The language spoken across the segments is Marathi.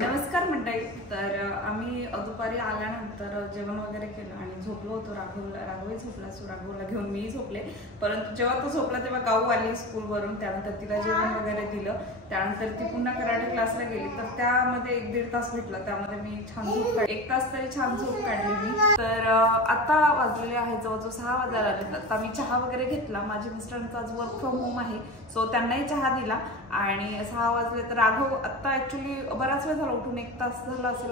नमस्कार मंडळी. तर आम्ही दुपारी आल्यानंतर जेवण वगैरे केलं आणि झोपलो होतो. राघवही झोपला, सो राघवला घेऊन मीही झोपले. परंतु जेव्हा तो झोपला तेव्हा गाऊ आली स्कूलवरून. त्यानंतर तिला जेवण वगैरे दिलं. त्यानंतर ती पुन्हा कराटे क्लासला गेली. तर त्यामध्ये 1-1.5 तास भेटला. त्यामध्ये मी छान झोप काढली. 1 तास तरी छान झोप काढली मी. तर आता वाजलेले आहेत जवळजवळ 6 वाजायला आले. आता मी चहा वगैरे घेतला. माझ्या मिस्टरांचा आज वर्क फ्रॉम होम आहे, सो त्यांनाही चहा दिला आणि 6 वाजले. तर राघव आता ऍक्च्युली बराच वेळ झाला उठून, 1 तास झाला असेल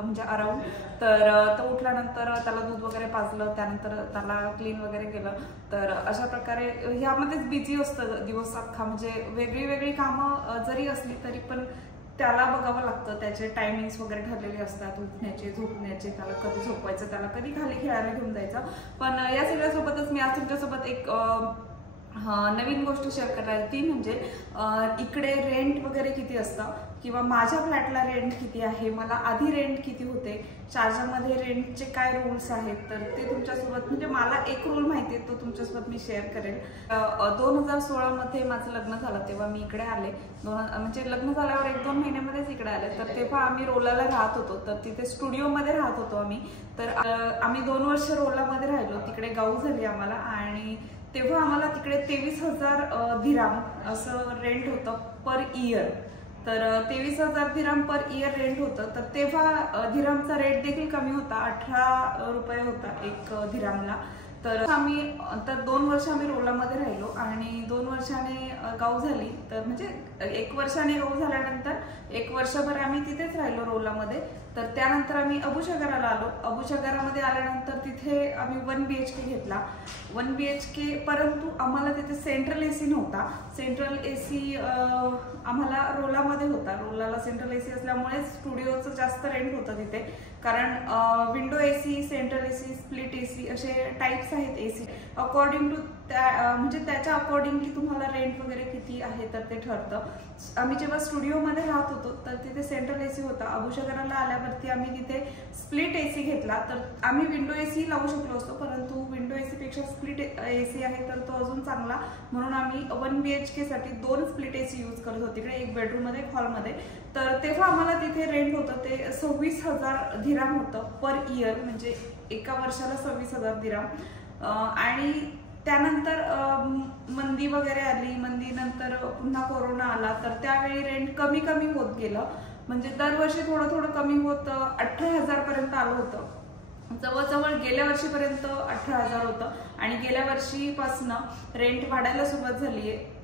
म्हणजे अराउंड. तर तो उठल्यानंतर त्याला दूध वगैरे पाजलं, त्यानंतर त्याला क्लीन वगैरे केलं. तर अशा प्रकारे ह्यामध्येच बिझी असतं दिवस अख्खा. म्हणजे वेगळी वेगळी कामं जरी असली तरी पण त्याला बघावं लागतं. त्याचे टायमिंग्स वगैरे ठरलेले असतात, उठण्याचे, झोपण्याचे, त्याला कधी झोपवायचं, त्याला कधी खाली खेळायला घेऊन जायचं. पण या सगळ्यासोबतच मी आज तुमच्यासोबत एक नवीन गोष्ट शेअर करणार. ती म्हणजे इकडे रेंट वगैरे किती असतं किंवा माझ्या फ्लॅटला रेंट किती आहे, मला आधी रेंट किती होते, शारजामध्ये रेंटचे काय रूल्स आहेत, तर ते तुमच्यासोबत म्हणजे मला एक रूल माहिती आहे, तो तुमच्यासोबत मी शेअर करेल. 2016 मध्ये माझं लग्न झालं तेव्हा मी इकडे आले. म्हणजे लग्न झाल्यावर 1-2 महिन्यामध्येच इकडे आले. तर तेव्हा आम्ही रोलाला राहत होतो. तर तिथे स्टुडिओमध्ये राहत होतो आम्ही. तर आम्ही 2 वर्ष रोलामध्ये राहिलो. तिकडे गाऊ झाली आम्हाला आणि तेव्हा आम्हाला तिकडे 23,000 दिराम असं रेंट होतं पर इयर. तर 23,000 दिराम पर इयर रेंट होतं. तर तेव्हा दिरामचा रेट देखील कमी होता, 18 रुपये होता 1 दिरामला. तर 2 वर्ष आम्ही रोलामध्ये राहिलो आणि 2 वर्षाने गाऊ झाली. तर म्हणजे 1 वर्षाने गाऊ झाल्यानंतर 1 वर्षभर आम्ही तिथेच राहिलो रोलामध्ये. तर त्यानंतर आम्ही अबुशगराला आलो. अबुशगरामध्ये आल्यानंतर तिथे आम्ही 1 BHK घेतला. 1 BHK, परंतु आम्हाला तिथे सेंट्रल AC नव्हता. सेंट्रल AC आम्हाला रोलामध्ये होता. रोलाला सेंट्रल AC असल्यामुळे स्टुडिओचं जास्त रेंट होतं तिथे. कारण window AC, central AC, split AC असे टाइप्स आहेत AC. अकॉर्डिंग टू म्हणजे त्याच्या अकॉर्डिंगली तुम्हाला रेंट वगैरे किती आहे तर ते ठरतं. आम्ही जेव्हा स्टुडिओमध्ये राहत होतो तर तिथे सेंट्रल AC होता. अबुशगराला आल्यावरती आम्ही तिथे स्प्लिट AC घेतला. तर आम्ही विंडो AC लावू शकलो असतो, परंतु विंडो AC पेक्षा स्प्लिट AC आहे तर तो अजून चांगला, म्हणून आम्ही 1 BHK साठी 2 स्प्लिट AC यूज करत होतो तिकडे, 1 बेडरूम मध्ये, एक हॉलमध्ये. तर तेव्हा आम्हाला तिथे रेंट होतं ते 26,000 दिराम होतं पर इयर. म्हणजे एका वर्षाला 26,000 दिराम. आणि त्यानंतर मंदी वगैरे आली. मंदीनंतर पुन्हा कोरोना आला. तर त्यावेळी रेंट कमी कमी होत गेलं. म्हणजे दरवर्षी थोडं थोडं कमी होत 18,000 पर्यंत आलं होतं. जवळजवळ गेल्या वर्षीपर्यंत 18,000 होतं आणि गेल्या वर्षीपासून रेंट वाढायला सुरुवात झाली आहे.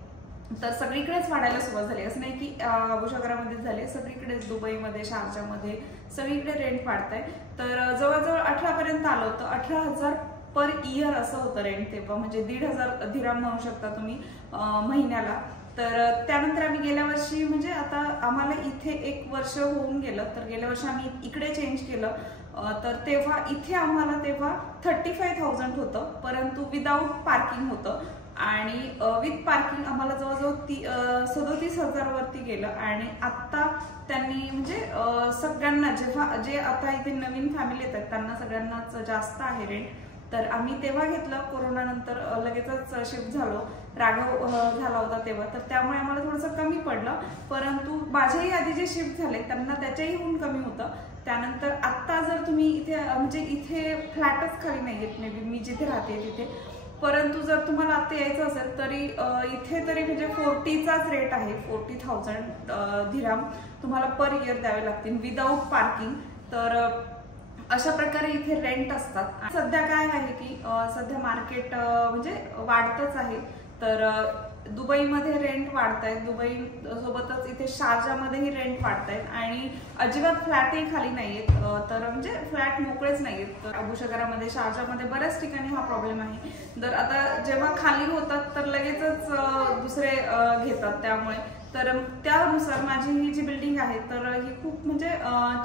तर सगळीकडेच वाढायला सुरुवात झाली, असं नाही की अबुशगरामध्येच झाली, सगळीकडेच, दुबईमध्ये, शारजामध्ये सगळीकडे रेंट वाढतंय. तर जवळजवळ 18 पर्यंत आलं होतं. 18,000 पर इयर असं होतं रेंट तेव्हा. म्हणजे 1,500 दिराम म्हणू शकता तुम्ही महिन्याला. तर त्यानंतर आम्ही गेल्या वर्षी, म्हणजे आता आम्हाला इथे 1 वर्ष होऊन गेलं, तर गेल्या वर्षी आम्ही इकडे चेंज केलं. तर तेव्हा इथे आम्हाला तेव्हा 35,000 होतं, परंतु विदाऊट पार्किंग होतं. आणि विथ पार्किंग आम्हाला जवळजवळ 37,000 वरती गेलं. आणि आता त्यांनी म्हणजे सगळ्यांना, जे आता इथे नवीन फॅमिली येतात त्यांना सगळ्यांनाच जास्त आहे रेंट. तर आम्ही तेव्हा घेतलं, कोरोना नंतर लगेचच शिफ्ट झालो. राघव झाला होता तेव्हा, तर त्यामुळे आम्हाला थोडंसं कमी पडलं. परंतु माझ्याही आधी जे शिफ्ट झाले त्यांना त्याच्याहीहून कमी होतं. त्यानंतर आत्ता जर तुम्ही इथे, म्हणजे इथे फ्लॅटच खाली नाही येत मे बी, मी जिथे राहते तिथे, परंतु जर तुम्हाला आता यायचं असेल तरी इथे तरी म्हणजे 40चाच रेट आहे. 40,000 दिराम तुम्हाला पर इयर द्यावे लागतील विदाऊट पार्किंग. तर अशा प्रकारे इथे रेंट असतात. सध्या काय आहे की सध्या मार्केट म्हणजे वाढतच आहे. तर दुबईमध्ये रेंट वाढतायत, दुबई सोबतच इथे शारजामध्येही रेंट वाढतायत आणि अजिबात फ्लॅटही खाली नाहीयेत. तर म्हणजे फ्लॅट मोकळेच नाहीयेत. अबुशगरामध्ये, शारजामध्ये बऱ्याच ठिकाणी हा प्रॉब्लेम आहे. तर आता जेव्हा खाली होतात तर लगेचच दुसरे घेतात. त्यामुळे तर त्यानुसार माझी ही जी बिल्डिंग आहे तर ही खूप म्हणजे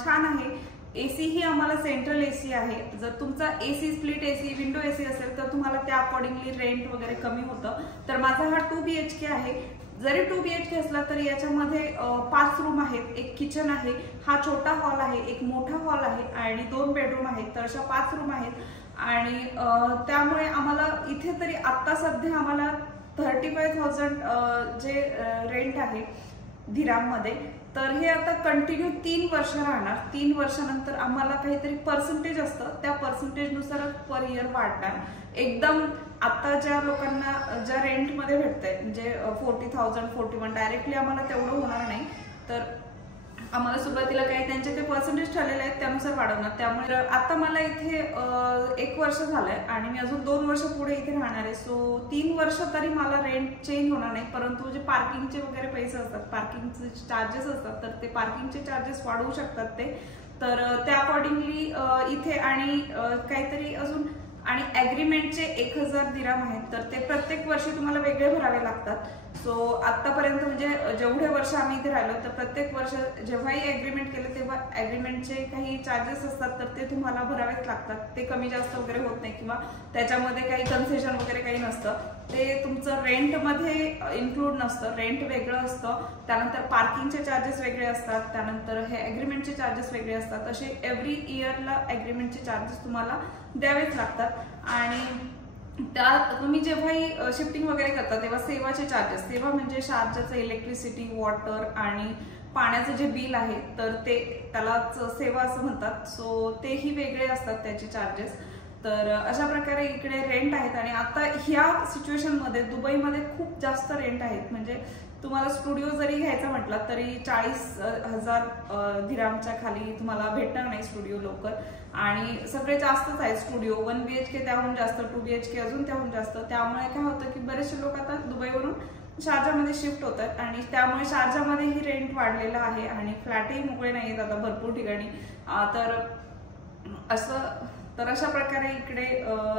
छान आहे. AC ही आम्हाला सेंट्रल AC आहे. जर तुमचा AC split AC, window AC असेल तर तुम्हाला त्या अकॉर्डिंगली रेंट वगैरे कमी होतं. तर माझा हा 2 BHK आहे. जरी 2 BHK असला तरी याच्यामध्ये 5 रूम आहेत, एक किचन आहे, हा छोटा हॉल आहे, एक मोठा हॉल आहे आणि 2 बेडरूम आहेत. तर अशा 5 रूम आहेत. आणि त्यामुळे आम्हाला इथे तरी आता सध्या आम्हाला 35,000 जे रेंट आहे दिराममध्ये तर हे आता कंटिन्यू 3 वर्ष राहणार. 3 वर्षानंतर आम्हाला काहीतरी पर्सेंटेज असतं, त्या पर्सेंटेजनुसार पर इयर वाढणार. एकदम आता ज्या लोकांना ज्या रेंटमध्ये भेटतंय म्हणजे 40,000 41 डायरेक्टली आम्हाला तेवढं होणार नाही. तर आम्हाला सुरुवातीला काही त्यांचे ते पर्सेंटेज ठरलेले आहेत त्यानुसार वाढवणार. त्यामुळे आता मला इथे 1 वर्ष झालंय आणि मी अजून 2 वर्ष पुढे इथे राहणार आहे. सो 3 वर्ष तरी मला रेंट चेंज होणार नाही. परंतु जे पार्किंगचे वगैरे पैसे असतात, पार्किंगचे चार्जेस असतात, तर ते पार्किंगचे चार्जेस वाढवू शकतात ते. तर त्या अकॉर्डिंगली इथे आणि काहीतरी अजून आणि ऍग्रीमेंटचे 1000 दिराम आहेत, तर ते प्रत्येक वर्षी तुम्हाला वेगळे भरावे लागतात. सो आतापर्यंत म्हणजे जेवढे वर्ष आम्ही इथे राहिलो तर प्रत्येक वर्ष जेव्हाही ऍग्रीमेंट केलं तेव्हा ऍग्रीमेंटचे काही चार्जेस असतात तर ते तुम्हाला भरावेच लागतात. ते कमी जास्त वगैरे होत नाही किंवा त्याच्यामध्ये काही कन्सेशन वगैरे काही नसतं. ते तुमचं रेंटमध्ये इन्क्लूड नसतं, रेंट वेगळं असतं. त्यानंतर पार्किंगचे चार्जेस वेगळे असतात, त्यानंतर हे ऍग्रीमेंटचे चार्जेस वेगळे असतात. असे एव्हरी इयरला ऍग्रीमेंटचे चार्जेस तुम्हाला द्यावेच लागतात. आणि त्या तुम्ही जेव्हाही शिफ्टिंग वगैरे करता तेव्हा सेवाचे चार्जेस, सेवा म्हणजे शार्जाचं इलेक्ट्रिसिटी, वॉटर आणि पाण्याचं जे बिल आहे तर ते त्यालाच सेवा असं म्हणतात. सो तेही वेगळे असतात त्याचे चार्जेस. तर अशा प्रकारे इकडे रेंट आहेत. आणि आता ह्या सिच्युएशनमध्ये दुबईमध्ये खूप जास्त रेंट आहेत. म्हणजे तुम्हाला स्टुडिओ जरी घ्यायचा म्हटला तरी 40,000 दिरामच्या खाली तुम्हाला भेटणार नाही स्टुडिओ लवकर. आणि सगळे जास्तच आहेत स्टुडिओ, 1 BHK त्याहून जास्त, 2 BHK अजून त्याहून जास्त. त्यामुळे काय होतं की बरेचसे लोक आता दुबईवरून शारजामध्ये शिफ्ट होतात आणि त्यामुळे शारजामध्येही रेंट वाढलेलं आहे आणि फ्लॅटही मोकळे नाही आहेत आता भरपूर ठिकाणी. तर अशा प्रकारे इकडे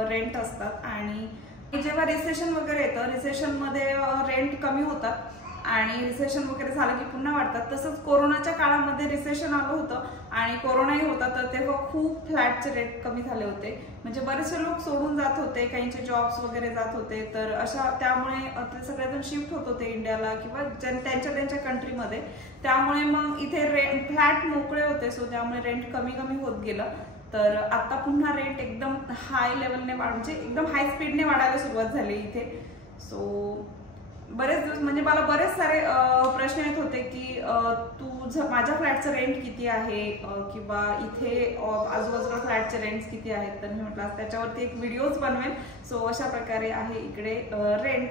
रेंट असतात. आणि जेव्हा रिसेशन वगैरे येतं, रिसेशनमध्ये रेंट कमी होतात आणि रिसेशन वगैरे झालं की पुन्हा वाढतात. तसंच कोरोनाच्या काळामध्ये रिसेशन आलं होतं आणि कोरोनाही होता, तर तेव्हा खूप फ्लॅटचे रेट कमी झाले होते. म्हणजे बरेचसे लोक सोडून जात होते, काहींचे जॉब्स वगैरे जात होते. तर अशा त्यामुळे ते सगळेजण शिफ्ट होत होते इंडियाला किंवा त्यांच्या कंट्रीमध्ये. त्यामुळे मग इथे फ्लॅट मोकळे होते. सो त्यामुळे रेंट कमी कमी होत गेलं. तर आता पुन्हा रेंट एकदम हाय लेवलने म्हणजे एकदम हाय स्पीडने वाढायला सुरुवात झाली इथे. सो बरेच दिवस म्हणजे मला बरेच सारे प्रश्न येत होते की माझ्या फ्लॅटचं रेंट किती आहे किंवा इथे आजूबाजूला फ्लॅटचे रेंट्स किती आहेत. तर मी म्हटलं त्याच्यावरती एक व्हिडिओज बनवेल. सो अशा प्रकारे आहे इकडे रेंट.